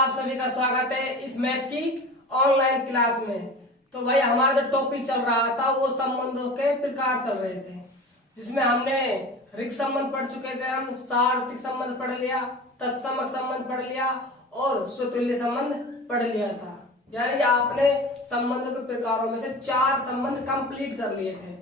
आप सभी का स्वागत है इस मैथ की ऑनलाइन क्लास में। तो भाई हमारा जो टॉपिक चल रहा था वो संबंधों के प्रकार चल रहे थे, जिसमें हमने ऋक संबंध पढ़ चुके थे, हम सार्वत्रिक संबंध पढ़ लिया, तत्समक संबंध पढ़ लिया और स्वतुल्य संबंध पढ़ लिया था। यानी आपने संबंधों के प्रकारों में से 4 संबंध कंप्लीट कर लिए थे।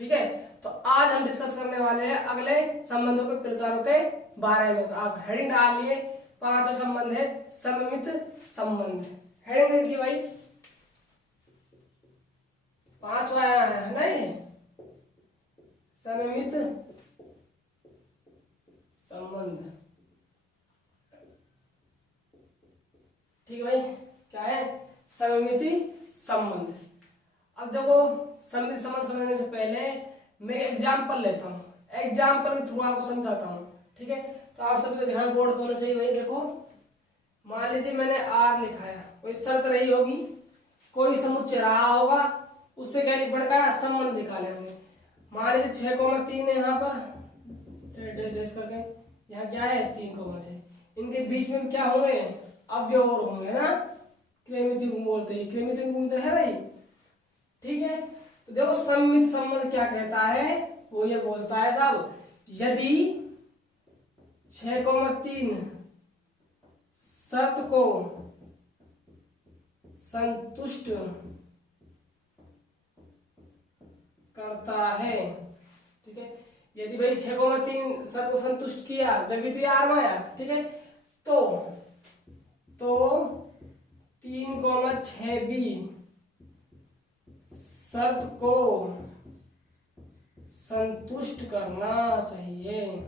ठीक है, तो आज हम डिस्कस करने वाले हैं अगले संबंधों के प्रकारों के बारे में। तो आप हेडिंग डाल लिए, 5 संबंध है सममित संबंध। हेडिंग देखिए भाई, 5 आया है ना, ये सममित संबंध। ठीक है भाई, क्या है? सममिति संबंध। अब देखो, सममित संबंध समझने से पहले मैं एग्जाम्पल लेता हूँ, एग्जाम्पल के थ्रू आपको समझाता हूँ। ठीक है, तो आप सभी को ध्यान बोर्ड पर होना चाहिए। भाई देखो, मान लीजिए मैंने आर लिखा है, कोई शर्त रही होगी, कोई समुच्चय रहा होगा, उससे क्या लिख पड़ेगा? संबंध निकाले हमने। मान लीजिए 6,3 है, यहाँ पर करके यहाँ क्या है 3,6। इनके बीच में क्या होंगे? अवयव और होंगे, है ना। क्रमिक गुण बोलते हैं, क्रमिक गुण तो है भाई। ठीक है, तो देखो सममित संबंध क्या कहता है, वो ये बोलता है साहब, यदि 6,3 शर्त को संतुष्ट करता है। ठीक है, यदि भाई 6,3 शर्त को संतुष्ट किया, जब भी तो यार आया। ठीक है, तो 3,6 भी शर्त को संतुष्ट करना चाहिए,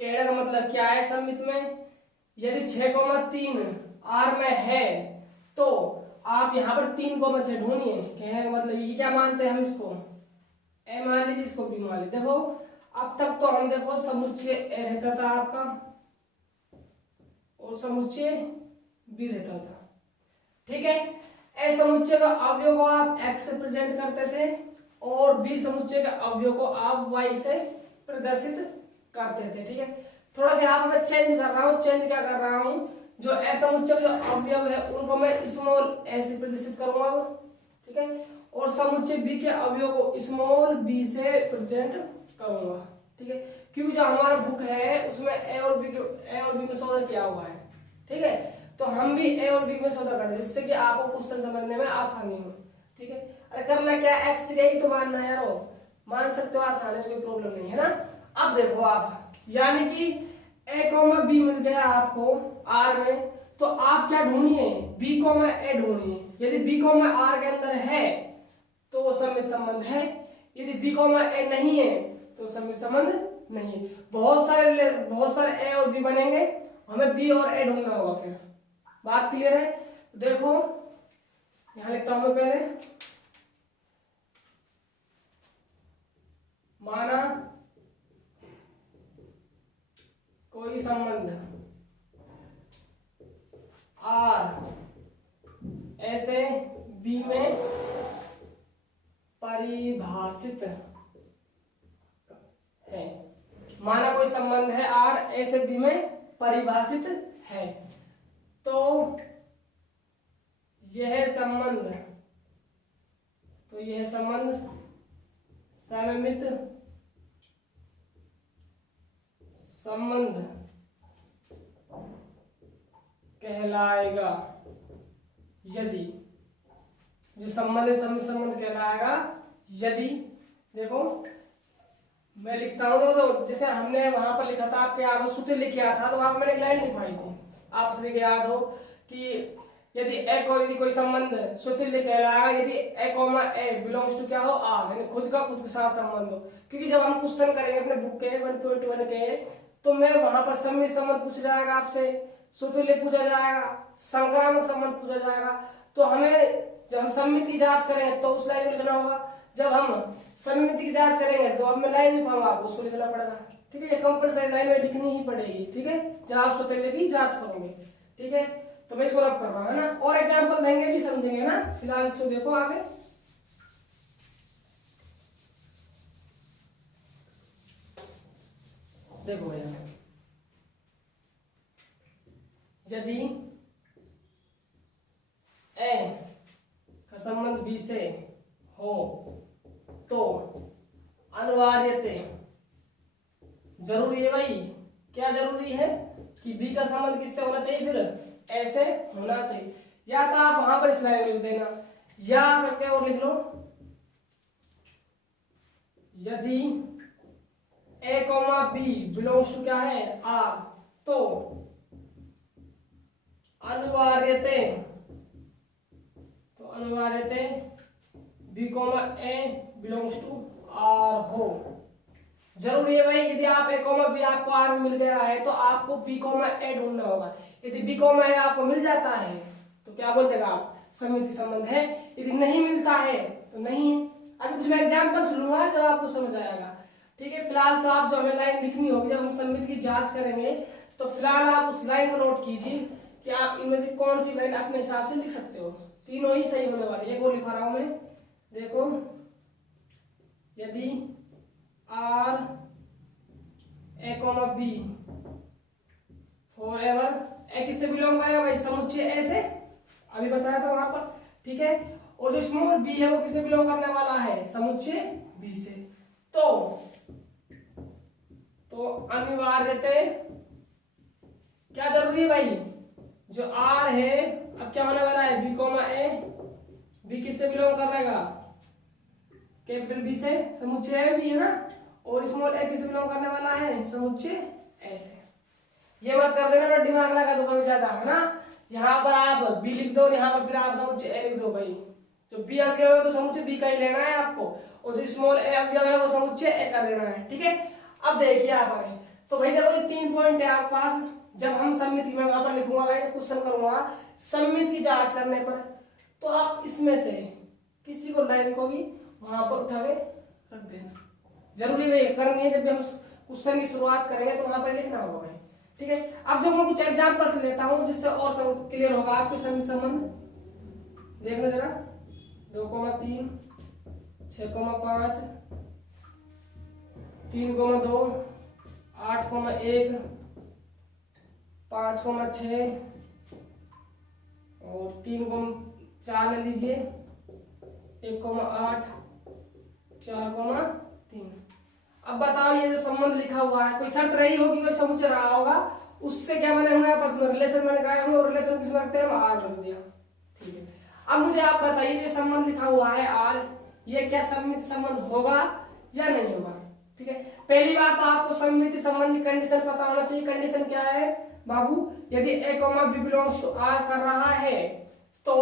कहने का मतलब क्या है? सममित में यदि 6,3 आर में है तो आप यहाँ पर 3,6 ढूंढिए। कहने का मतलब ये क्या मानते हैं हम इसको? ए मान लीजिए, इसको बी मान लीजिए। देखो अब तक तो हम देखो समुच्चय ए रहता था आपका और समुच्चय बी रहता था। ठीक है, ए समुच्चय का अवयव को आप x से प्रेजेंट करते थे और बी समुच्चय का अवयव को आप y से प्रदर्शित करते थे। ठीक है, थोड़ा सा यहाँ पर मैं चेंज कर रहा हूँ। चेंज क्या कर रहा हूँ? जो ए समुच्चय जो अवयव है उनको मैं स्मॉल ए से प्रदर्शित करूंगा। ठीक है, और समुच्चय बी के अवयव को स्मॉल बी से प्रेजेंट करूंगा। ठीक है, क्योंकि जो हमारा बुक है उसमें ए और बी में सौदा किया हुआ है। ठीक है, तो हम भी ए और बी में सौदा कर रहे हैं, जिससे कि आपको क्वेश्चन समझने में आसानी हो। ठीक है, अरे करना क्या, एक्स यही तो मानना है यारो, मान सकते हो आसानी से, कोई प्रॉब्लम नहीं है ना। अब देखो आप, यानी कि ए कॉमा बी मिल गया आपको आर में, तो आप क्या ढूंढिए? बी कॉमा ए ढूंढिए। यदि बी कॉमा आर के अंदर है तो वो सममित संबंध है, यदि बी कॉमा ए नहीं है तो सममित संबंध नहीं। बहुत सारे ए और बी बनेंगे, हमें बी और ए ढूंढना होगा। फिर बात क्लियर है? देखो यहां लिखता हूं मैं पहले, माना कोई संबंध आर ऐसे बी में परिभाषित है। माना कोई संबंध है आर ऐसे बी में परिभाषित है, तो यह संबंध सममित संबंध कहलाएगा। यदि जो संबंध है सममित संबंध कहलाएगा यदि, देखो मैं लिखता हूं, तो जैसे हमने वहां पर लिखा था, आपके याद हो सूत्र लिखा था, तो वहां पर मैंने एक लाइन लिखवाई थी, आप सभी को याद हो कि यदि यदि कोई संबंध स्वतुल्य कहलाएगा यदि A comma A belongs to क्या हो आर, यानी खुद के साथ संबंध हो। क्योंकि जब हम क्वेश्चन करेंगे अपने बुक के 1.1 के, तो मैं वहां पर सममित संबंध पूछा जाएगा आपसे, स्वतुल्य पूछा जाएगा, संक्रामक संबंध पूछा जाएगा। तो हमें जब हम सममित की जांच करें तो उस लाइन को लिखना होगा, जब हम सममित की जांच करेंगे तो अब मैं लाइन लिखवाऊंगा, आपको उसको लिखना पड़ेगा। ठीक है, ये कंपलसरी लाइन में लिखनी ही पड़ेगी। ठीक है, जब आप स्वतुल्य की जांच करोगे। ठीक है, तो मैं इसको रब कर रहा हूं, है ना, और एग्जाम्पल देंगे भी, समझेंगे ना। फिलहाल इसको देखो आगे। देखो भैया, यदि ए का संबंध बी से हो तो अनिवार्यते जरूरी है भाई, क्या जरूरी है कि बी का संबंध किससे होना चाहिए, फिर ऐसे होना चाहिए। या तो आप वहां पर इस लाइन लिख देना, या करके और लिख लो, यदि A comma B belongs to क्या है आर, तो अनिवार्यते B comma A belongs to R हो। जरूरी है भाई, यदि आप ए कॉमा बी आपको आर मिल गया है तो आपको बी कॉमा ए ढूंढना होगा। यदि बी कॉमा ए आपको मिल जाता है तो क्या बोल देगा आप, सममिति संबंध है। यदि नहीं मिलता है तो नहीं है। अभी कुछ मैं एग्जांपल्स लूंगा जो आपको समझ आएगा, ठीक है। फिलहाल तो आप जो हमें लाइन लिखनी होगी, जब हम सममिति की जांच करेंगे तो फिलहाल आप उस लाइन को नोट कीजिए कि आप इनमें से कौन सी लाइन अपने हिसाब से लिख सकते हो। तीनों ही सही होने वाली है। एक और लिखा रहा हूं मैं, देखो, यदि R A comma B for ever, A किससे बिलोंग करेगा भाई, समुच्चय ए से, अभी बताया था वहां पर, ठीक है। और जो स्मॉल बी है वो किससे बिलोंग करने वाला है, समुच्चय बी से। तो अनिवार्यते क्या जरूरी है भाई, जो आर है अब क्या होने वाला है, बी कॉमा ए, बी किससे बिलोंग करेगा, कैपिटल बी से, समुच्चय बी है ना, और स्मॉल ए किससे बिलोंग करने वाला है, समुच्चय ए से। ये मत कर देना ना दिमाग लगा दो कभी ज्यादा, है ना। यहाँ पर आप बी लिख दो, यहाँ पर फिर आप समुच्चय ए लिख दो भाई। जो बी अवयव है तो समुच्चय बी का ही लेना है आपको, और जो स्मॉल ए अवयव है वो समुच्चय ए का लेना है, ठीक है। अब देखिए आप आगे, तो भाई देखो ये 3 पॉइंट है आपके पास। जब हम सममिति, मैं वहां पर लिखूंगा क्वेश्चन करूंगा सममिति की जांच करने पर, तो आप इसमें से किसी को लाइन को भी वहां पर उठा के रख देना। जरूरी नहीं करनी है, जब भी हम क्वेश्चन की शुरुआत करेंगे तो वहां पर लिखना होगा भाई, ठीक है। अब जो मैं कुछ एग्जांपल्स लेता हूं जिससे और क्लियर होगा आपके सभी संबंध। देखना जरा, 2,3, 6,5, 3,2, 8,1, 5,6 और 3,4 ले लीजिए, 1,8, 4,3। अब बताओ ये जो संबंध लिखा हुआ है, कोई शर्त रही होगी, कोई समुच्चय रहा होगा, उससे क्या बने होंगे आपस में, रिलेशन बने गए होंगे, और रिलेशन किस रखते हैं हम, आर रख दिया, ठीक है। अब मुझे आप बताइए जो संबंध लिखा हुआ है आर, ये क्या सममिति संबंध होगा या नहीं होगा, ठीक है। पहली बात तो आपको सममिति संबंध की कंडीशन पता होना चाहिए। कंडीशन क्या है बाबू, यदि A comma B belongs to R कर रहा है तो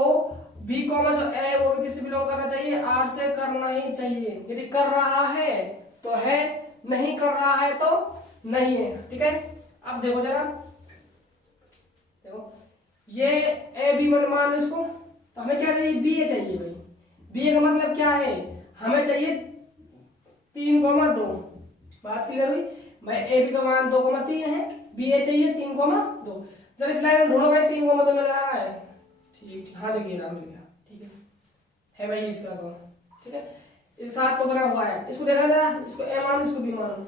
बी कॉमा जो ए वो भी किससे बिलोंग करना चाहिए, आर से करना ही चाहिए। यदि कर रहा है तो है, नहीं कर रहा है तो नहीं है, ठीक है। अब देखो जरा, देखो ये ए बी मान लो इसको, तो हमें क्या चाहिए, बी ए चाहिए भाई। बी ए का मतलब क्या है, हमें चाहिए 3,2। बात क्लियर हुई भाई, ए बी का मान 2,3 है, बी ए चाहिए 3,2। जब इस लाइन में ढूंढो भाई 3,2 नजर आ रहा है, ठीक, हाँ देखिए नाम लिखा, ठीक है भाई इसका तो, ठीक है। इस साथ तो बना हुआ है, इसको देखा जरा, इसको ए मानो, इसको बी मानो।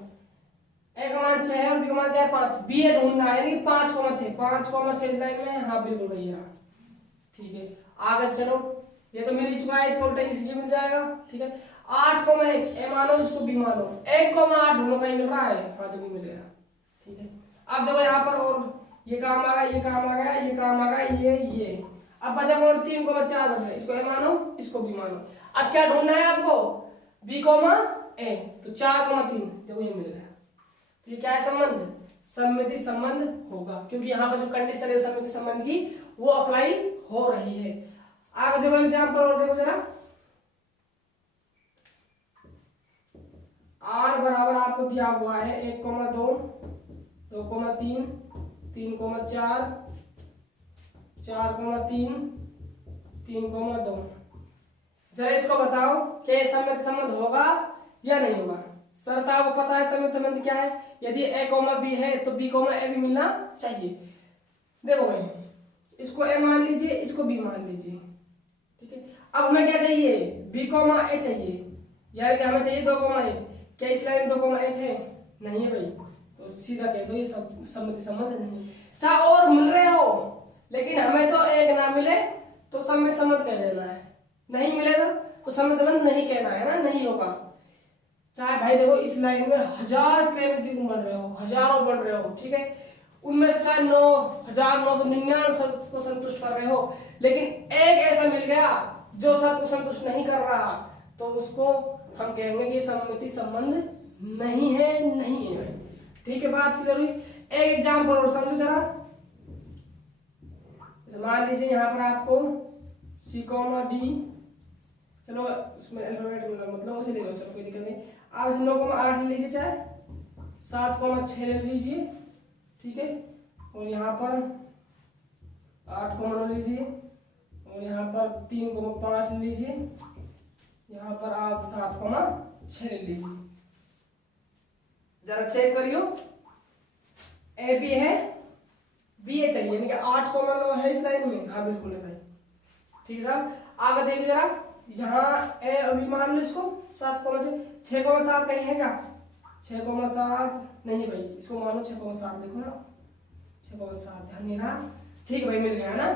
ए का मान 6 है और बी का मान क्या है 5, बी ए ढूंढना है, यानी 5,6, 5,6 इस लाइन में, हाँ बिल्कुल भैया, ठीक है। आगे चलो, ये तो मिल चुका है, इसका उल्टा इसलिए मिल जाएगा, ठीक है। 8,1 ए मानो, इसको बी मानो, 1,8 दोनों का ही मिल रहा है, हाँ तो भी मिलेगा, ठीक है। अब देखो यहाँ पर और ये काम आ गया, ये काम आ गया, ये काम आ गया, ये अब बचा कौन, 3,4 बच रहा है, इसको ए मानो, इसको बी मानो। अब क्या ढूंढना है आपको, बी कॉमा ए, तो 4,3 देखो ये मिल गया। तो ये क्या है संबंध, सममिति संबंध होगा, क्योंकि यहाँ पर जो कंडीशन है सममिति संबंध की वो अप्लाई हो रही है। आगे देखो एग्जाम्पल और देखो जरा, आर बराबर आपको दिया हुआ है 1,2, 2,3, 3,4, 4,3, 3,2। जरा इसको बताओ क्या ये सममिति संबंध होगा या नहीं होगा। शर्त आपको पता है सममिति संबंध क्या है, यदि ए कॉमा बी है तो बी कॉमा ए भी मिलना चाहिए। देखो भाई, इसको ए मान लीजिए, इसको बी मान लीजिए, ठीक है। अब हमें क्या चाहिए, बी कॉमा ए चाहिए, यानी कि हमें चाहिए 2,1। क्या इस लाइन 2,1 है, नहीं है भाई, तो सीधा कह दो ये सम्मति संबंध नहीं। चाहे और मिल रहे हो लेकिन हमें तो एक ना मिले तो सम्मति संबंध कह देना है, नहीं मिलेगा तो सम्मति संबंध नहीं कहना है ना, नहीं होगा। चाहे भाई देखो इस लाइन में 1000 प्रेमी द्विगुण बन रहे हो, हजारों बन रहे हो, ठीक है, उनमें से चाहे 9999 को संतुष्ट कर रहे हो, लेकिन एक ऐसा मिल गया जो सबको संतुष्ट नहीं कर रहा, तो उसको हम कहेंगे कि सम्मति संबंध नहीं है, नहीं है। ठीक है, बात क्लियर हुई। एक एग्जाम्पल और समझो जरा। मान लीजिए यहाँ पर आपको C, D, चलो उसमें अल्फाबेट मतलब उसे ले लो, चलो कोई दिक्कत नहीं। आप 9,8 ले लीजिए, चाहे 7,6 ले लीजिए, ठीक है, और यहाँ पर 8,9 लीजिए, और यहाँ पर 3,5 लीजिए, यहाँ पर आप 7,6 ले लीजिए। जरा चेक करियो, ए बी है, बी ए चाहिए, यानी कि 8,9 है इस लाइन में। हाँ बिल्कुल है भाई, ठीक है साहब। आगे देखिए जरा, यहाँ ए और बी मान लो इसको 7,7 कहीं है क्या? 6,7 नहीं भाई, इसको मानो 6,7 देखो ना, 6,7 ध्यान नहीं रहा, ठीक है भाई, मिल गया ना,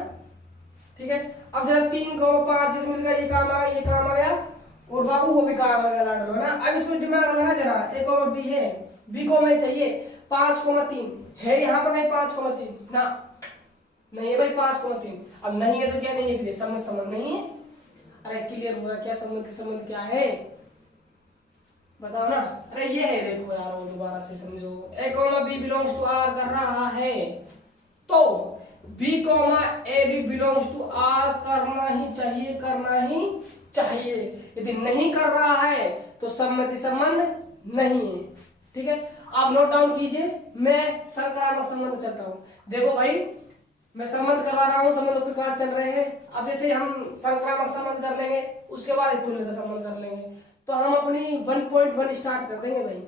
ठीक है। अब जरा 3,5 मिल गया, ये काम आ गया, ये काम आ गया, और बाबू वो भी काम आ गया, लाडो है ना। अब इसमें दिमाग लगा जरा, ए को बी है, बी को में चाहिए 5,3 है, यहाँ पर नहीं 5,3 ना, नहीं है भाई 5,3। अब नहीं है तो क्या नहीं है, संबंध नहीं है। अरे क्लियर हुआ क्या? संबंध क्या है बताओ ना। अरे ये है, देखो यार वो दोबारा से समझो, A comma B belongs to R कर रहा है, तो B comma A B belongs to R करना ही चाहिए, करना ही चाहिए। यदि नहीं कर रहा है तो सम्मति संबंध नहीं है, ठीक है। आप नोट डाउन कीजिए, मैं संक्रामक संबंध चलता हूं। देखो भाई मैं संबंध करवा रहा हूँ, संबंध प्रकार चल रहे हैं। अब जैसे हम संक्रामक संबंध कर लेंगे, उसके बाद एक तुल्यता संबंध कर लेंगे, तो हम अपनी 1.1 स्टार्ट कर देंगे भाई,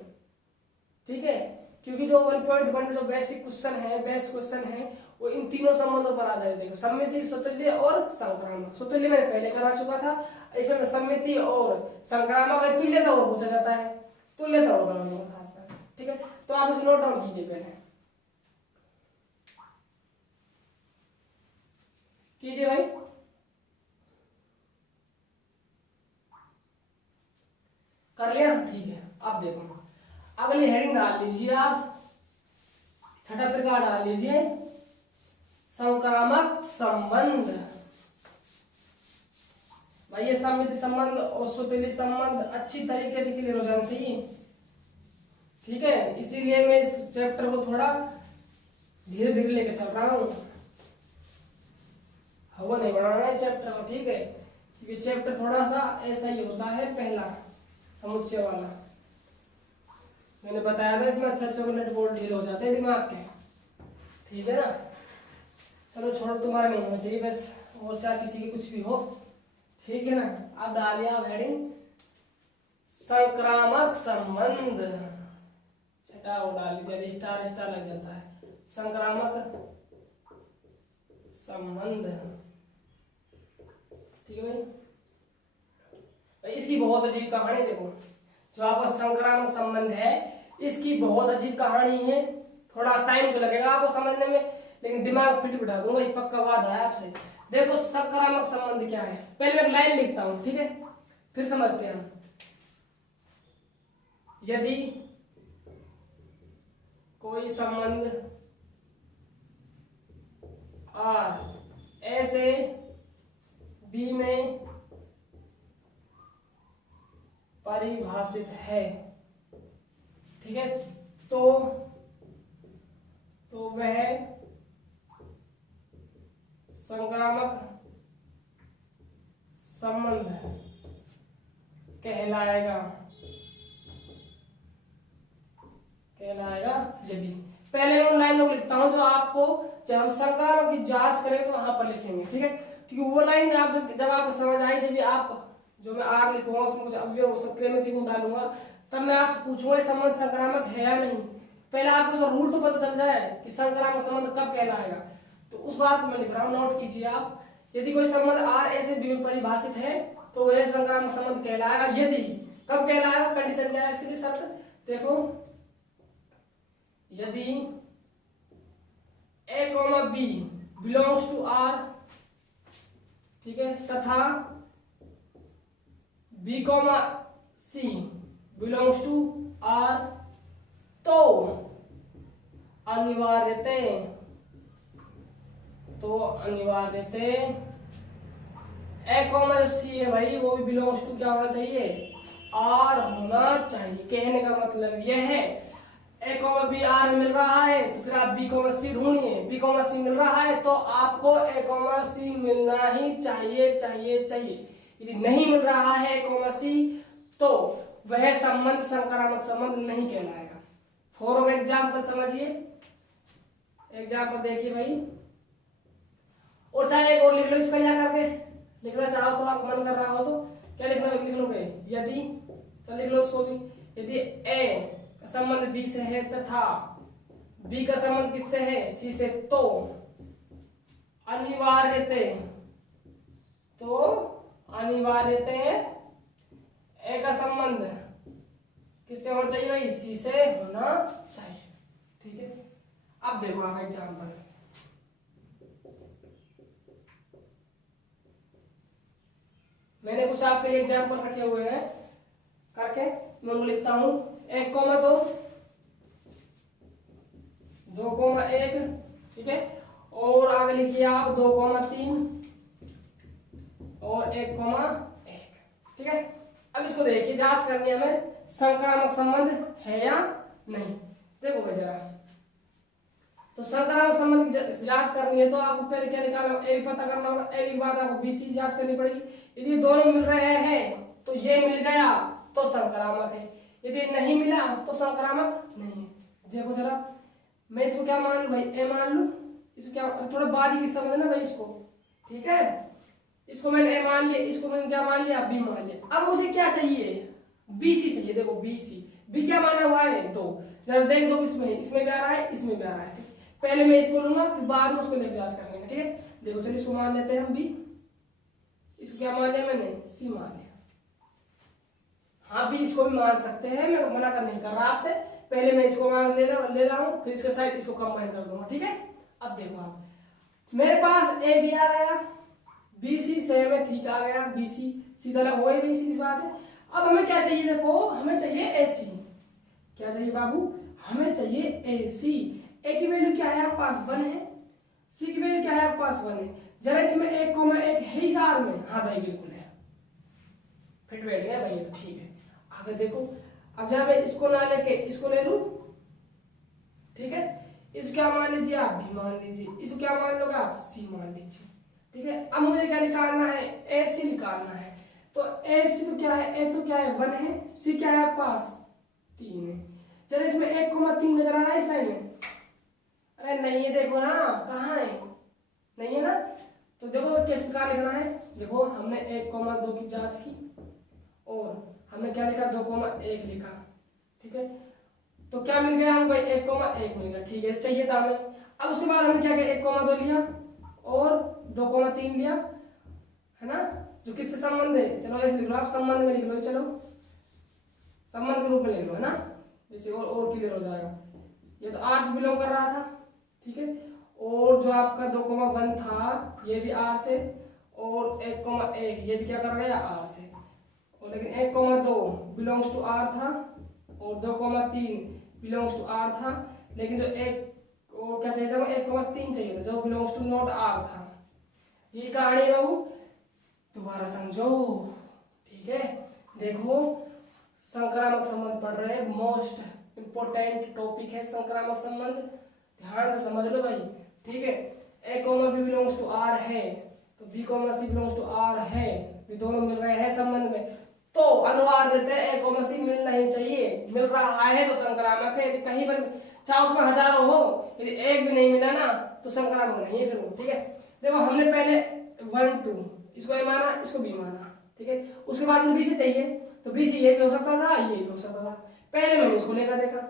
ठीक है, क्योंकि जो 1.1 जो बेसिक क्वेश्चन है, बेस्ट क्वेश्चन है, वो इन तीनों संबंधों पर आधारित है, सम्मिति, स्वतुल्य और संक्रामक। स्वतुल्य मैंने पहले करवा चुका था, इसमें सम्मिति और संक्रामक और तुल्यता और पूछा जाता है, तुल्यता और करवा दूंगा खास, ठीक है। तो आप इसको नोट डाउन कीजिए, पहले कीजिए भाई। कर लिया, ठीक है। अब देखो अगली हेडिंग डाल लीजिए, आप छठा प्रकार डाल लीजिए, संक्रामक संबंध। भाई ये सम्मिति संबंध और स्वतुल्य संबंध अच्छी तरीके से क्लियर हो जाना चाहिए, ठीक है। इसीलिए मैं इस चैप्टर को थोड़ा धीरे धीरे लेके चल रहा हूं, हवा नहीं बढ़ाना है चैप्टर को, ठीक है, क्योंकि चैप्टर थोड़ा सा ऐसा ही होता है, पहला समुच्चय वाला मैंने बताया था, इसमें अच्छा चॉकलेट बोर्ड ढील हो जाते हैं दिमाग के, ठीक है ना। चलो छोड़ो, तुम्हारा नहीं होना चाहिए बस, और चाहे किसी की कुछ भी हो, ठीक है ना। अब डालिया हेडिंग संक्रामक संबंध, छठा वो डाल दिया, स्टार स्टार लग जाता है, संक्रामक संबंध, ठीक है भाई। इसकी बहुत अजीब कहानी देखो, जो आपका संक्रामक संबंध है इसकी बहुत अजीब कहानी है, थोड़ा टाइम तो लगेगा आपको समझने में, लेकिन दिमाग फिट बिठा दूंगा, ये पक्का वादा है आपसे। देखो संक्रामक संबंध क्या है, पहले मैं लाइन लिखता हूं, ठीक है, फिर समझते हैं हम। यदि कोई संबंध आर ऐसे बी में परिभाषित है, ठीक है, तो वह संक्रामक संबंध कहलाएगा, यदि। पहले मैं लाइन लोग लिखता हूं जो आपको जब हम संक्रामक की जांच करें तो वहां पर लिखेंगे, ठीक है, क्योंकि वो लाइन आप जब आपको समझ आई, जब आप जो मैं आर लिखूंगा उसमें कुछ अवयव सब प्रेम की गुण डालूंगा, तब मैं आपसे पूछूंगा संबंध संक्रामक है या नहीं। पहले आपको सब रूल तो पता चल जाए कि संक्रामक संबंध कब कहलाएगा, तो उस बात को मैं लिख रहा हूं, नोट कीजिए आप। यदि कोई संबंध आर ऐसे बी में परिभाषित है तो वह संक्रामक संबंध कहलाएगा, यदि। कब कहलाएगा, कंडीशन क्या है इसके लिए, शर्त देखो, यदि A comma B belongs to R, ठीक है, तथा B comma C belongs to R, तो अनिवार्यते ए कॉमा जो सी है भाई वो भी बिलोंग्स टू क्या होना चाहिए, आर होना चाहिए। कहने का मतलब यह है ए कॉमा बी आर मिल रहा है तो फिर आप बी कॉमा सी ढूंढिए, बी कॉमा सी मिल रहा है तो आपको ए कॉमा सी मिलना ही चाहिए चाहिए चाहिए। यदि नहीं मिल रहा है ए कॉमा सी तो वह संबंध संक्रामक संबंध नहीं कहलाएगा। फॉर एग्जाम्पल समझिए, एग्जाम्पल देखिए भाई, और चाहे एक और लिख लो इसका, क्या करके लिखना चाहो तो आप मन कर रहा हो तो क्या लिखना लिख लोगे, यदि, चल लिख लो उसको भी, यदि ए का संबंध बी से है तथा बी का संबंध किससे है, सी से, तो अनिवार्यते ए का संबंध किससे होना चाहिए भाई, सी से होना चाहिए। ठीक है, अब देखो आप एग्जाम्पल, मैंने कुछ आपके लिए एग्जाम्पल रखे हुए हैं करके, मैं लिखता हूं 1,2, 2,1, ठीक है, और आगे लिखिए आप 2,3 और 1,1, ठीक है। अब इसको देखिए, जांच करनी है हमें संक्रामक संबंध है या नहीं। देखो भाई जरा, तो संक्रामक संबंध की जांच करनी है तो आपको पहले क्या निकालना होगा, ए भी पता करना होगा, ए के बाद आपको बीसी जांच करनी पड़ेगी। यदि दोनों मिल रहे हैं तो ये मिल गया तो संक्रामक है, यदि नहीं मिला तो संक्रामक नहीं है। देखो जरा, मैं इसको क्या मान लू भाई, ए मान लू, इसको क्या, थोड़ा बारीकी समझना भाई इसको, ठीक है। इसको मैंने ए मान लिया, इसको मैंने क्या मान लिया, बी मान लिया। अब मुझे क्या चाहिए, बीसी चाहिए। देखो बीसी, बी क्या माना हुआ है, 2, जरा देख दो इसमें भी आ रहा है, इसमें भी आ रहा है। पहले मैं इसको लूंगा फिर बाद में उसको लेकर जांच कर लेंगे, ठीक है। देखो चलिए इसको मान लेते हैं हम बी, इसको क्या मान लिया मैंने, सी मान लिया। हाँ भी इसको भी मान सकते हैं, मैं मना कर नहीं कर रहा आपसे, पहले मैं इसको मान ले रहा हूँ, फिर इसके साइड इसको कंबाइन कर दूंगा, ठीक है। अब देखो आप, मेरे पास ए बी आ गया, बी सी सेम है, ठीक आ गया, बी सी सीधा लग हो गई, सीधी बात है। अब हमें क्या चाहिए, देखो हमें चाहिए ए सी। क्या चाहिए बाबू, हमें चाहिए ए सी। ए की वैल्यू क्या है आपके पास, 1 है, सी की वैल्यू क्या है आपके पास, 1 है। जरा इसमें 1,1 है ही सार में, हाँ भाई बिल्कुल है, फिट बैठ गया भाई, ठीक है। आगे देखो, अब जरा मैं इसको ना लेके इसको ले लूं, ठीक है, इसको क्या मान लीजिए आप, बी मान लीजिए, इसको क्या मान लोगे आप, सी मान लीजिए, ठीक है। अब मुझे क्या निकालना है, ए सी निकालना है। तो ए सी तो क्या है, ए तो क्या है 1 है, सी क्या है आपके पास 3 है। चलो इसमें 1,3 नजर आ रहा है इस लाइन में, अरे नहीं है, देखो ना कहाँ है, नहीं है ना। तो देखो किस प्रकार लिखना है, देखो हमने 1,2 की जांच की और हमने क्या लिखा, 2,1 लिखा, ठीक है। तो क्या मिल गया हम भाई, 1,1 मिल गया, ठीक है, चाहिए था हमें। अब उसके बाद हमने क्या किया, 1,2 लिया और 2,3 लिया, है ना, जो किससे संबंध है, चलो ऐसे लिख लो आप, संबंध में लिख लो, चलो संबंध के रूप में लिख लो, है ना, जैसे और क्लियर हो जाएगा। ये तो आर से बिलोंग कर रहा था, ठीक है, और जो आपका 2,1 था ये भी आर से, और 1,1 ये भी क्या कर रहा है, आर से। और लेकिन 1,2 बिलोंग्स टू आर था और 2,3 बिलोंग्स टू आर था, लेकिन जो एक और क्या चाहिए था, 1,3 चाहिए था जो बिलोंग्स टू नॉट आर था। ये कहानी है बाबू, दोबारा समझो, ठीक है। देखो संक्रामक संबंध पढ़ रहे हैं, मोस्ट इंपोर्टेंट टॉपिक है संक्रामक संबंध, ध्यान से समझ लो भाई, ठीक है। A comma B belongs to R है तो B comma C belongs to R है, ये दोनों मिल रहे हैं संबंध में, तो अनिवार्यतः ए कॉमा सी मिलना ही चाहिए। मिल रहा है तो संक्रामक है, यदि कहीं पर चाहे उसमें हजारों हो, यदि एक भी नहीं मिला ना तो संक्रामक नहीं है फिर वो, ठीक है। देखो हमने पहले 1 2 इसको ए माना, इसको बी माना, ठीक है। उसके बाद में बी से चाहिए तो बी से ये भी हो सकता था, ये भी हो सकता था। पहले मैंने इसको लेकर देखा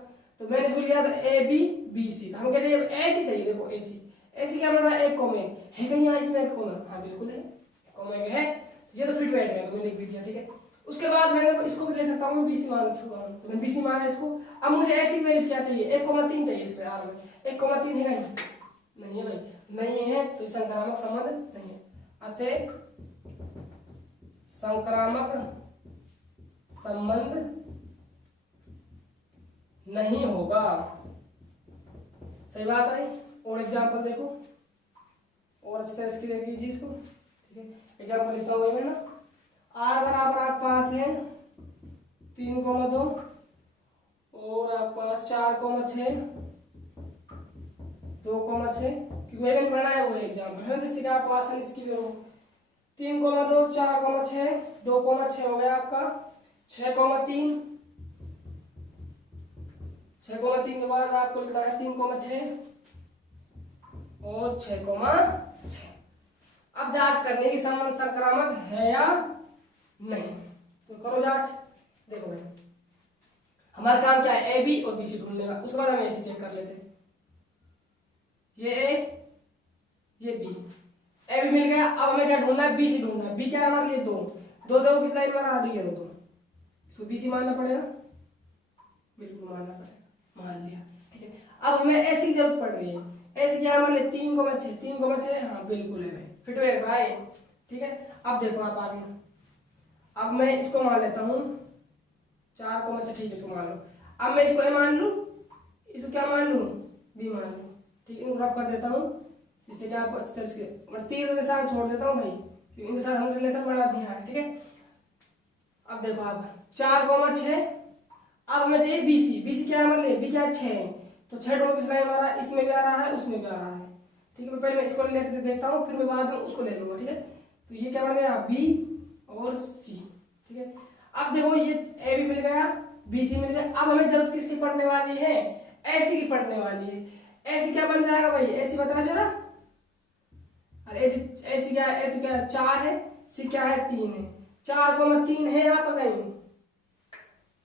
तो मैंने इसको लिया था ए बी बी सी, हम कैसे ऐसी चाहिए, देखो ऐसी ऐसी क्या बन रहा है, 1 है कहीं यहाँ इसमें 1, हाँ बिल्कुल है, 1 है, तो ये तो फिट बैठ गया, तो मैंने लिख भी दिया, ठीक है। उसके बाद मैंने इसको भी ले सकता हूँ, बीसी मान सकता हूँ, तो मैंने बीसी माना इसको। अब मुझे ऐसी वैल्यू क्या चाहिए, 1,3 चाहिए इस पे आर में। 1,3 है नहीं है भाई, नहीं है तो संक्रामक संबंध नहीं है, अतः संक्रामक संबंध नहीं होगा। सही बात है। और एग्जांपल देखो, और अच्छी तरह इसकी देखिए चीज को, ठीक है। एग्जांपल लिखता हूँ मैं ना, आर बराबर आपके पास है 3,2 और आपके पास 4,6 2,6, क्योंकि मैंने बनाया हुआ एग्जांपल है, जिससे कि आपको आसानी इसकी देखो 3,2 4,6 2,6 हो गया आपका 6,3 6,3 के बाद आपको लिखना है 3,6 और 6,6। अब जांच करने की संबंध संक्रामक है या नहीं, तो करो जांच। देखो भाई हमारा काम क्या है, ए बी और बी सी ढूंढने का। उसके बाद हम ऐसे चेक कर लेते हैं, ये ए ये बी, ए बी मिल गया। अब हमें क्या ढूंढना है, बी सी ढूंढना है। बी क्या है हमारे लिए 2 2 2 किस लाइन में आ रही है, 2 इसको बी सी मानना पड़ेगा, बिल्कुल मानना पड़ेगा, मान लिया, ठीक है। अब हमें ऐसी जरूरत पड़ रही है, ऐसी क्या मान ले 3,6 3,6, हाँ बिल्कुल है भाई, फिट है भाई, ठीक है। अब देखो आप आगे, अब मैं इसको मान लेता हूँ 4,6, ठीक है इसको मान लो। अब मैं इसको ए मान लूँ, इसको क्या मान लूँ, बी मान लूँ, ठीक है। इनको रब कर देता हूँ, जिससे कि आपको अच्छी तरह से मैं तीर के साथ छोड़ देता हूँ भाई, क्योंकि इनके साथ हमने रिलेशन बना दिया है, ठीक है। अब देखो आप 4,6, अब हमें चाहिए बीसी, बीसी क्या है हमारे लिए, बी क्या है 6, तो 6 डोर किस लाइन में आ रहा है, इसमें भी आ रहा है उसमें भी आ रहा है, ठीक है। पहले मैं इसको लेकर देखता हूँ, फिर मैं बाद में उसको ले लूंगा, ठीक है। तो ये क्या बन गया, बी और सी, ठीक है। अब देखो ये ए भी मिल गया, बी सी मिल गया। अब हमें जरूरत किसकी पड़ने वाली है, ऐसी की पड़ने वाली है। ऐसी क्या बन जाएगा भाई, ऐसी बताओ जरा, अरे ऐसी ऐसी क्या है, तो क्या 4 है, सी क्या है 3 है, 4,3 है यहाँ पर कहीं,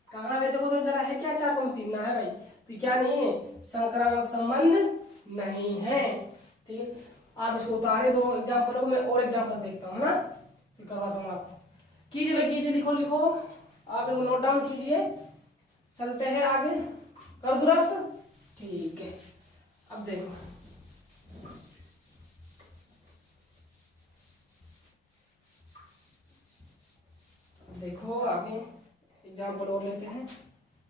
कहाँ है देखो तो जरा, है क्या 4,3 ना है भाई, तो क्या नहीं है, संक्रामक संबंध नहीं है, ठीक है। आप इसको उतारे 2 एग्जाम्पल हो, मैं और एग्जाम्पल देखता हूँ ना, फिर करवाता हूँ आपको। कीजिए भाई कीजिए, लिखो लिखो, आप इनको नोट डाउन कीजिए, चलते हैं आगे, कर दो रफ, ठीक है। अब देखो देखो आगे एग्जाम्पल और लेते हैं।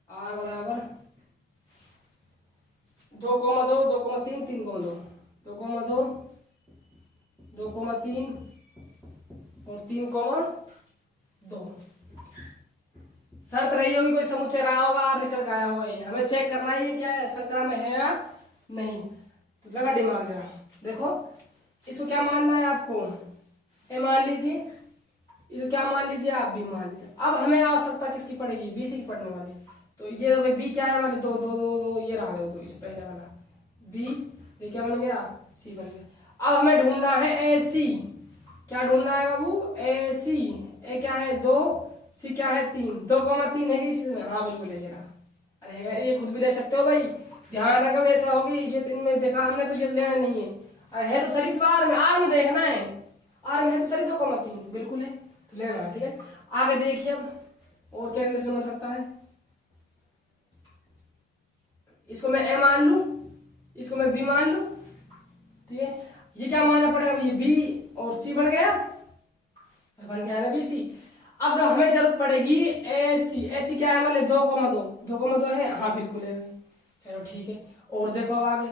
आर बराबर 2,2 2,3 3,2 2,2 2,3 और 3,2। शर्त रही होगी कोई समुच्चय रहा होगा, आर निकल के आया होगा, ये हमें चेक करना है ये क्या है, संक्रामक है या नहीं। तो लगा दिमाग जरा, देखो इसको क्या मानना है आपको, ए मान लीजिए, इसको क्या मान लीजिए, आप बी मान लीजिए। अब हमें आवश्यकता किसकी पड़ेगी, बी सी की पड़ने वाली, तो ये भाई बी क्या है हमारे 2 2 2 2, ये रहा 2 इस पहले वाला बी, ये क्या बन गया, सी बन गया। अब हमें ढूंढना है ए सी, क्या ढूंढना है बाबू, ए सी, ए क्या है 2, सी क्या है 3, 2,3 है इसमें, हाँ बिल्कुल है ये रहा। अरे ये खुद भी ले सकते हो भाई, ध्यान रखो ऐसा होगी, ये तो इनमें देखा हमने तो ये लेना नहीं है, अरे है तो सर इस बार में, आर में देखना है, आर में है तो सर 2,3 बिल्कुल है, तो लेना, ठीक है। आगे देखिए अब और क्या रिलेशन बन सकता है, इसको मैं ए मान लूं, इसको मैं बी मान लूं, ठीक है। ये क्या मानना पड़ेगा, ये बी और सी बन गया, बन गया ना बी सी। अब हमें जरूरत पड़ेगी ए सी, ए सी क्या है हमारे 2,2 2,2 है, हाँ बिल्कुल है, चलो ठीक है। और देखो आगे,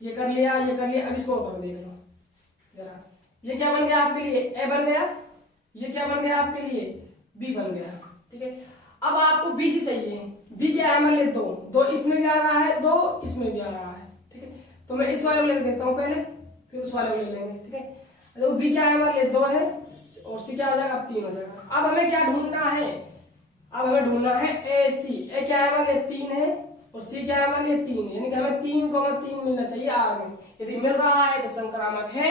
ये कर लिया ये कर लिया, अब इसको और देख लो जरा, ये क्या बन गया आपके लिए, ए बन गया, ये क्या बन गया आपके लिए, बी बन गया, ठीक है। अब आपको बी सी चाहिए, बी क्या है हमारे लिए 2 2 इसमें भी आ रहा है, 2 इसमें भी आ रहा है, ठीक है। तो मैं इस वाले को ले देता हूँ पहले, फिर उस वाले को ले लेंगे, ठीक है। तो बी क्या है हमारे लिए 2 है और सी क्या हो जाएगा, अब 3 हो जाएगा। अब हमें क्या ढूंढना है, अब हमें ढूंढना है ए सी, ए क्या है हमारे लिए 3 है और सी क्या है हमारे लिए 3, यानी कि हमें 3,3 मिलना चाहिए आर में। यदि मिल रहा है तो संक्रामक है,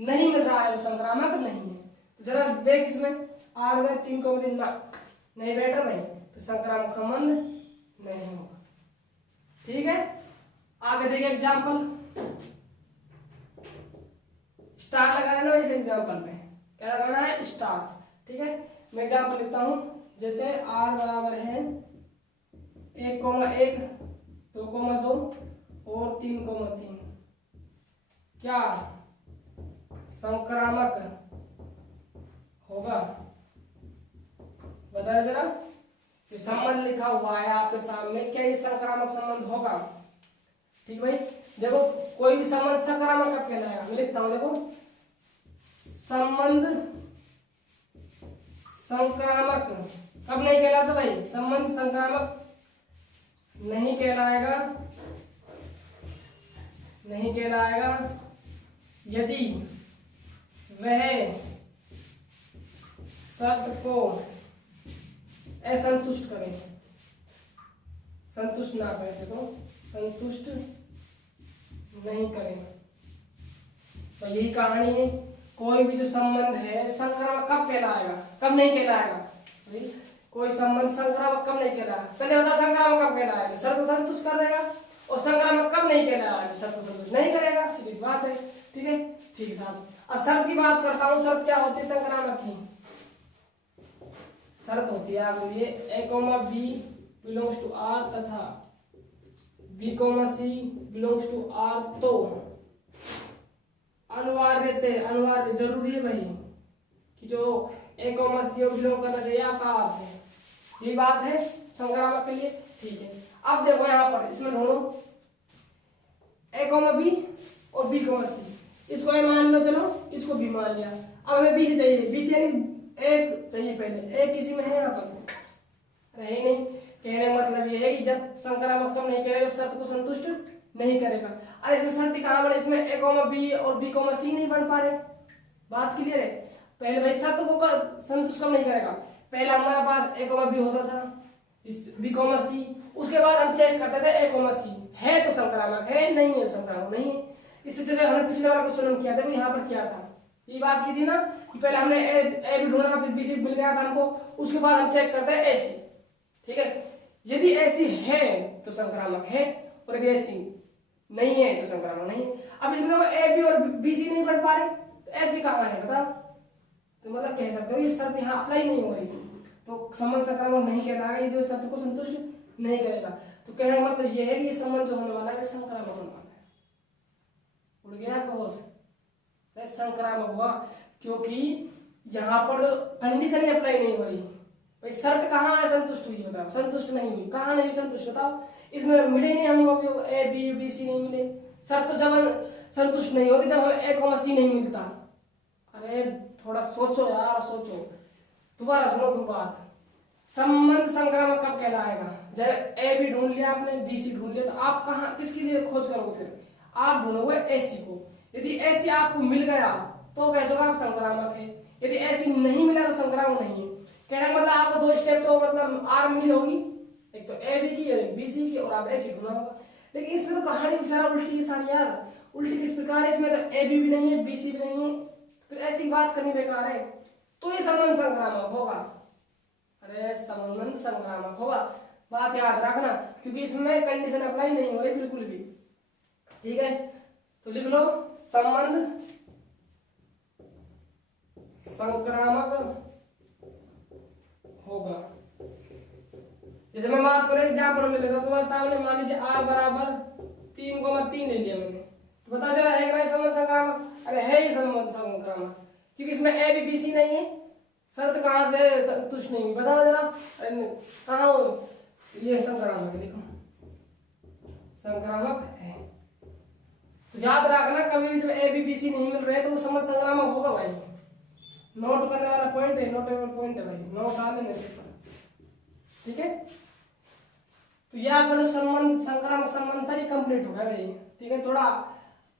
नहीं मिल रहा है तो संक्रामक नहीं है। तो जरा देख इसमें आर में 3,3 नहीं बैठ रहा भाई, तो संक्रामक संबंध नहीं होगा, ठीक है। आगे देखिए एग्जाम्पल, स्टार लगाना है इस एग्जाम्पल में, क्या लगाना है स्टार, ठीक है। मैं एग्जाम्पल लिखता हूं, जैसे r बराबर है 1,1, 2,2 और 3,3, क्या संक्रामक होगा? बताओ जरा, जो संबंध लिखा हुआ है आपके सामने, क्या ये संक्रामक संबंध होगा? ठीक भाई, देखो कोई भी संबंध संक्रामक कब कहलाएगा? मैं लिखता हूं, देखो संबंध संक्रामक कब नहीं कहलाता भाई? संबंध संक्रामक नहीं कहलाएगा, नहीं कहलाएगा यदि वह शर्त को असंतुष्ट करें, संतुष्ट ना करें, इसको संतुष्ट नहीं करें। तो यही कहानी है, कोई भी जो संबंध है संक्रामक कब कहलाएगा, कब नहीं कहलाएगा? कोई संबंध संक्रामक कब नहीं कहलाएगा? पहले बता संक्रामक कब कहलाएगा? शर्त को संतुष्ट कर देगा। और संक्रामक कब नहीं कहलाएगा? शर्त को संतुष्ट नहीं करेगा। सीधी सी बात है। ठीक है, ठीक है साहब। अब शर्त की बात करता हूँ, शर्त क्या होती है संक्रामक की? शर्त होती है, आप बोलिए a, b belongs to r तथा b, c belongs to r, तो अनिवार्य जरूरी है भाई कि जो a, c बिलोंग करना चाहिए आपका r से। ये बात है संक्रामक के लिए। ठीक है, अब देखो यहाँ पर इसमें ढूंढो a, b और b, c। इसको a मान लो, चलो इसको b मान लिया। अब हमें b चाहिए, b से एक चाहिए पहले। एक किसी में है यहाँ पर? नहीं नहीं। कहने का मतलब ये है कि जब संक्रामक कब नहीं करेगा, शर्त को संतुष्ट नहीं करेगा। अरे इसमें शर्त कहाँ बने? इसमें a, b और b, c नहीं बन पा रहे। बात क्लियर है? पहले भाई शर्त को संतुष्ट कब नहीं करेगा? पहले हमारे पास a, b होता था, इस b, c। उसके बाद हम चेक करते थे a, c है तो संक्रामक है, नहीं है संक्रामक नहीं है। इससे जैसे हमने पिछले वाला क्वेश्चन किया था, यहाँ पर क्या था? ये बात की थी ना कि पहले हमने ए भी ढूंढा, फिर बी सी मिल गया था हमको, उसके बाद हम चेक करते हैं ऐसी। ठीक है, यदि ऐसी है तो संक्रामक है, और यदि ऐसी नहीं है तो संक्रामक नहीं है। अब इसमें ए बी और बी सी नहीं बढ़ पा रहे, तो ऐसी कहाँ है बताओ? तो मतलब कह सकते हो ये शर्त यहाँ अप्लाई नहीं हो रही, तो संबंध संक्रामक नहीं कहलाएगा यदि शर्त को संतुष्ट नहीं करेगा। तो कहने का मतलब यह है कि ये संबंध जो होने वाला है संक्रामक होने वाला है। उड़ गया आपका होश? संक्रामक हुआ, क्योंकि यहाँ पर कंडीशन ही अप्लाई नहीं हो रही। भाई शर्त कहाँ है संतुष्ट हुई बताओ? संतुष्ट नहीं हुई। कहाँ नहीं संतुष्ट बताओ? इसमें मिले नहीं हमको, ए बी बी सी नहीं मिले। शर्त तो जब संतुष्ट नहीं होगी जब हमें ए, सी नहीं मिलता। अरे थोड़ा सोचो यार, सोचो, दोबारा सुनो तुम बात। संबंध संक्रामक कब कहलाएगा? जब ए बी ढूंढ लिया आपने, बी सी ढूंढ लिया, तो आप कहाँ किसके लिए खोज करोगे? फिर आप ढूंढोगे ए सी को। यदि ऐसी आपको मिल गया तो कह दो आप संक्रामक है, यदि ऐसी नहीं मिला तो संक्रामक नहीं है। कहने का मतलब आपको दो स्टेप तो मतलब आर मिली होगी, एक तो ए बी की और एक बी सी की, और आप ऐसी ढूंढना होगा। लेकिन इसमें तो कहानी बेचारा उल्टी है सारी यार। उल्टी किस प्रकार है? इसमें तो ए बी भी नहीं है, बी सी भी नहीं है, फिर ऐसी बात करनी बेकार है। तो ये संबंध संक्रामक होगा। अरे संबंध संक्रामक होगा, बात याद रखना, क्योंकि इसमें कंडीशन अप्लाई नहीं हो रही बिल्कुल भी। ठीक है, तो लिख लो संबंध संक्रामक होगा। जैसे मैं बात करूं एग्जाम्पल में लेता हूं तुम्हारे सामने, मान लीजिए r बराबर 3,3 ले लिया मैंने, तो बता जरा है क्या संबंध संक्रामक? अरे है ही संबंध संक्रामक, क्योंकि इसमें ए बी बी सी नहीं है। शर्त कहां से संतुष्ट नहीं हुई बताओ जरा? कहां हो? ये संक्रामक, लिखो संक्रामक है। तो याद रखना, कभी भी जब ए बी बी सी नहीं मिल रहे तो वो संबंध संक्रामक होगा भाई। नोट करने वाला पॉइंट है, नोटेबल पॉइंट है भाई, नोट डाल लेने से। ठीक है, तो ये आपका जो संबंध संक्रामक संबंध था ये कंप्लीट हो गया भाई। ठीक है, थोड़ा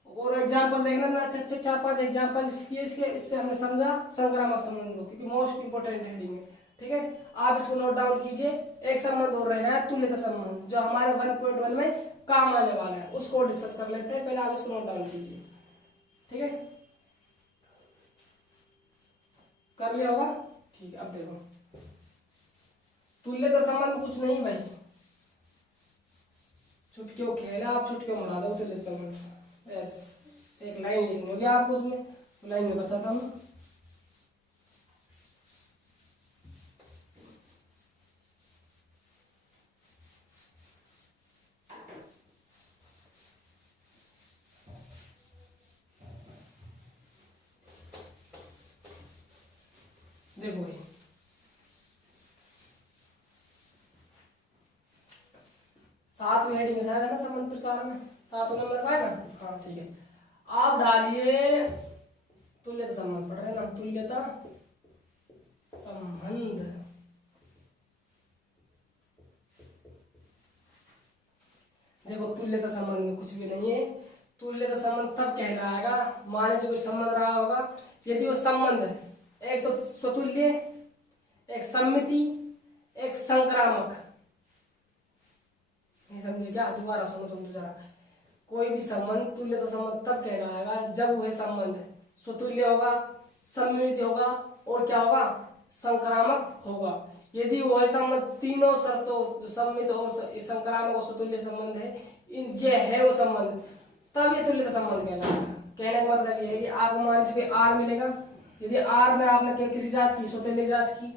और एग्जांपल देखना ना, अच्छे अच्छे 4-5 एग्जांपल इसके इससे हमने समझा संक्रामक संबंध को, क्योंकि मोस्ट इंपोर्टेंट हेडिंग है। ठीक है, आप इसको नोट डाउन कीजिए। एक संबंध और रहेगा तुल्यता संबंध, जो हमारे 1.1 में काम आने वाला है, उसको डिस्कस कर लेते हैं। पहले आप इसको नोट डाउन कीजिए। ठीक है, कर लिया होगा? ठीक है, अब देखो तुल्यता संबंध कुछ नहीं भाई, चुटकियों खेल है, आप चुटकियों मरा दो तुल्यता संबंध। बस एक लाइन लिखनी होगी आपको, उसमें लाइन में बताता हूं। देखो भाई, सातवें हेडिंग शायद है ना संबंध प्रकार में, 7 नंबर का है ना। हाँ ठीक है, आप डालिए तुल्यता संबंध, पढ़ रहे हैं ना, तुल्यता संबंध। देखो तुल्यता संबंध में कुछ भी नहीं है। तुल्यता संबंध तब कहलाएगा, माने जो कोई संबंध रहा होगा, यदि वो संबंध एक तो स्वतुल्य, एक सम्मिति, एक संक्रामक। नहीं समझे क्या? दोबारा सुनो तुम जरा। कोई भी संबंध तुल्यता संबंध तब कहलाएगा जब वह संबंध स्वतुल्य होगा, सम्मिलित होगा और क्या होगा, संक्रामक होगा। यदि वह संबंध तीनों शर्तों, सम्मित और संक्रामक और स्वतुल्य संबंध है, इन ये है वो संबंध, तब ये तुल्यता संबंध कहलाएगा। कहने का मतलब ये है कि आपको मान लीजिए आर मिलेगा, यदि आर में आपने किसी जांच की, स्वतुल्य जांच की,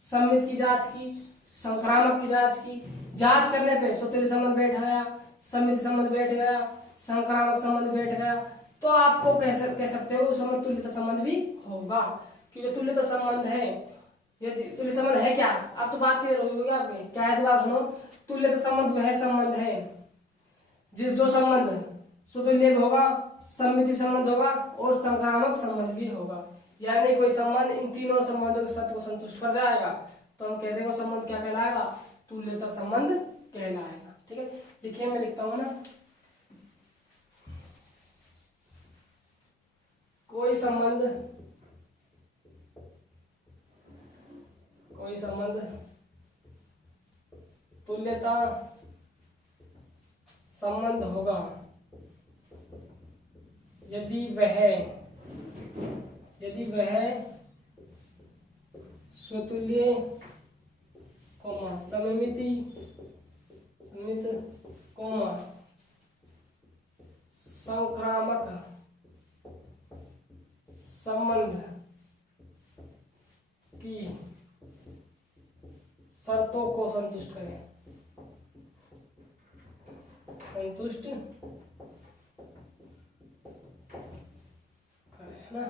सम्मित की जांच की, संक्रामक की जांच की, जांच करने पे स्वतुल्य संबंध बैठ गया, सम्मित संबंध बैठ गया, संक्रामक संबंध बैठ गया, तो आपको कह सकते हो संबंध तुल्यता संबंध भी होगा। क्योंकि तुल्यता संबंध है, यदि तुल्य संबंध है क्या, अब तो बात क्लियर होगी आपके, क्या है दोबारा सुनो। तुल्यता संबंध वह संबंध है जो संबंध स्वतुल्य भी होगा, सम्मित संबंध होगा और संक्रामक संबंध भी होगा। यानी कोई संबंध इन तीनों संबंधों की शर्त को संतुष्ट कर जाएगा तो हम कहते हैं वो संबंध क्या कहलाएगा, तुल्यता संबंध कहलाएगा। ठीक है, देखिए मैं लिखता हूं ना, कोई संबंध तुल्यता संबंध होगा यदि वह स्वतुल्य, सम्मित, संक्रामक संबंध की शर्तों को संतुष्ट करें, ना।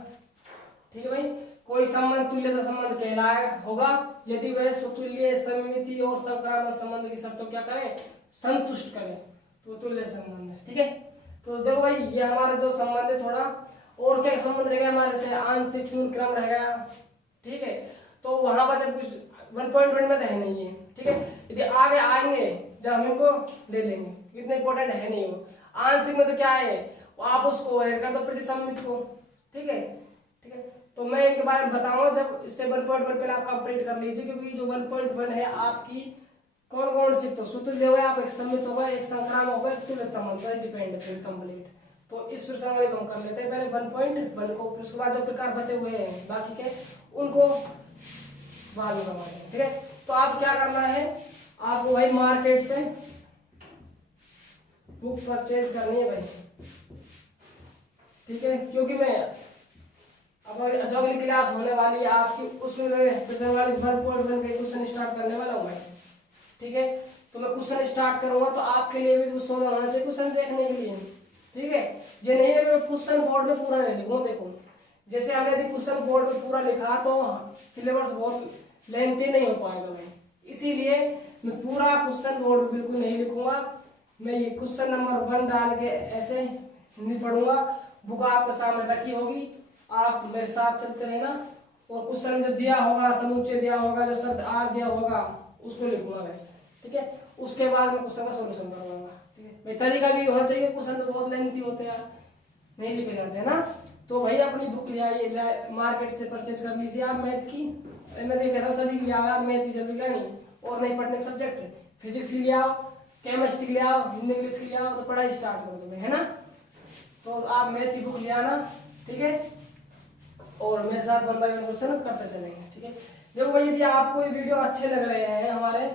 ठीक है भाई, कोई संबंध तुल्यता संबंध कहलाए होगा यदि वह स्वतुल्य, सम्मिति और संक्रामक संबंध की शर्तों क्या करें, संतुष्ट करें, तो तुल्य संबंध है। ठीक है, तो देखो भाई ये हमारा जो संबंध है, थोड़ा और क्या संबंध रह गया हमारे से, आंशिक पूर्ण क्रम रह गया। ठीक है, तो वहां पर जब कुछ 1.1 में तो है नहीं है। ठीक है, यदि आगे आएंगे जब हम इनको ले लेंगे, इतना इंपॉर्टेंट है नहीं वो। आंशिक में तो क्या है, आप उसको ऐड कर दो प्रतिसम्मित को। ठीक है, ठीक है, तो मैं इनके बारे में बताऊंगा जब इससे 1.1 पहले आप कंप्लीट कर लीजिए, क्योंकि जो 1.1 है आपकी कौन कौन सी, तो सूत्र होगा, आप एक सम्मित होगा, एक संक्रामक होगा, एक तुल्य संबंध पर डिपेंड है कंप्लीट। तो इस प्रसंग को हम कर लेते हैं पहले 1.1 को, फिर उसके बाद जो प्रकार बचे हुए हैं बाकी के उनको बाद में करवाएंगे। ठीक है, तो आप क्या करना है, आपको भाई मार्केट से बुक परचेज करनी है भाई। ठीक है, क्योंकि मैं अब जो अगली क्लास होने वाली है आपकी, उसमें मैं वाली 1.1 के क्वेश्चन स्टार्ट करने वाला हूँ भाई। ठीक है, तो मैं क्वेश्चन स्टार्ट करूंगा तो आपके लिए भी कुछ होना चाहिए क्वेश्चन देखने के लिए। ठीक है, ये नहीं है मैं क्वेश्चन बोर्ड में पूरा नहीं लिखूंगा। देखो जैसे हमने यदि क्वेश्चन बोर्ड में पूरा लिखा तो सिलेबस बहुत लेंथी नहीं हो पाएगा भाई, इसीलिए मैं पूरा क्वेश्चन बोर्ड बिल्कुल नहीं लिखूंगा। मैं ये क्वेश्चन नंबर 1 डाल के ऐसे नहीं पढ़ूंगा, बुक आपके सामने रखी होगी, आप मेरे साथ चलते रहना, और क्वेश्चन जो दिया होगा, समुच्चय दिया होगा, जो शब्द आर दिया होगा उसको लिखूंगा वैसे। ठीक है, उसके बाद मैं क्वेश्चन का सॉल्यूशन करवाऊंगा। ठीक है भाई, तरीका भी होना चाहिए, क्वेश्चन तो बहुत लेंथी होते हैं यार, नहीं लिखे जाते हैं ना। तो भाई अपनी बुक ले आइए, मार्केट से परचेज कर लीजिए आप मैथ की। मैं तो कहता सभी के लिए आओ, मैथ की जरूरी नहीं, और नहीं पढ़ने का सब्जेक्ट, फिजिक्स ले आओ, केमिस्ट्री ले आओ, हिंदी इंग्लिश ले आओ, तो पढ़ाई स्टार्ट कर दोगे, है ना। तो आप मैथ की बुक ले आना। ठीक है, और मेरे साथ 1 बाय 1 क्वेश्चन करते चलेंगे। ठीक है, देखो भाई यदि आपको ये वीडियो अच्छे लग रहे हैं हमारे,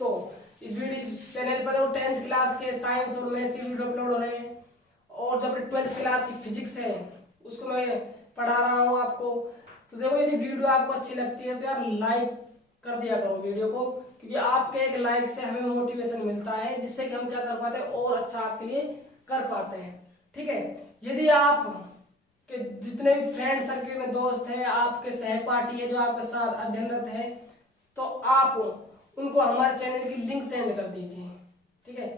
तो इस चैनल पर 10th क्लास के साइंस और मैथ की वीडियो अपलोड हो रहे हैं, और जब 12th क्लास की फिजिक्स है उसको मैं पढ़ा रहा हूँ आपको। तो देखो यदि वीडियो आपको अच्छी लगती है तो यार लाइक कर दिया करो वीडियो को, क्योंकि आपके एक लाइक से हमें मोटिवेशन मिलता है, जिससे कि हम क्या कर पाते हैं और अच्छा आपके लिए कर पाते हैं। ठीक है, यदि आप कि जितने भी फ्रेंड सर्किल में दोस्त है, आपके सहपाठी है जो आपके साथ अध्ययनरत है, तो आप उनको हमारे चैनल की लिंक सेंड कर दीजिए, ठीक है।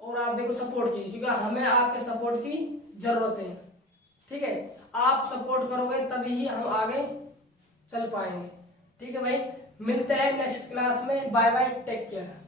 और आप देखो सपोर्ट कीजिए, क्योंकि हमें आपके सपोर्ट की जरूरत है, ठीक है। आप सपोर्ट करोगे तभी ही हम आगे चल पाएंगे, ठीक है भाई। मिलते हैं नेक्स्ट क्लास में। Bye bye, take care.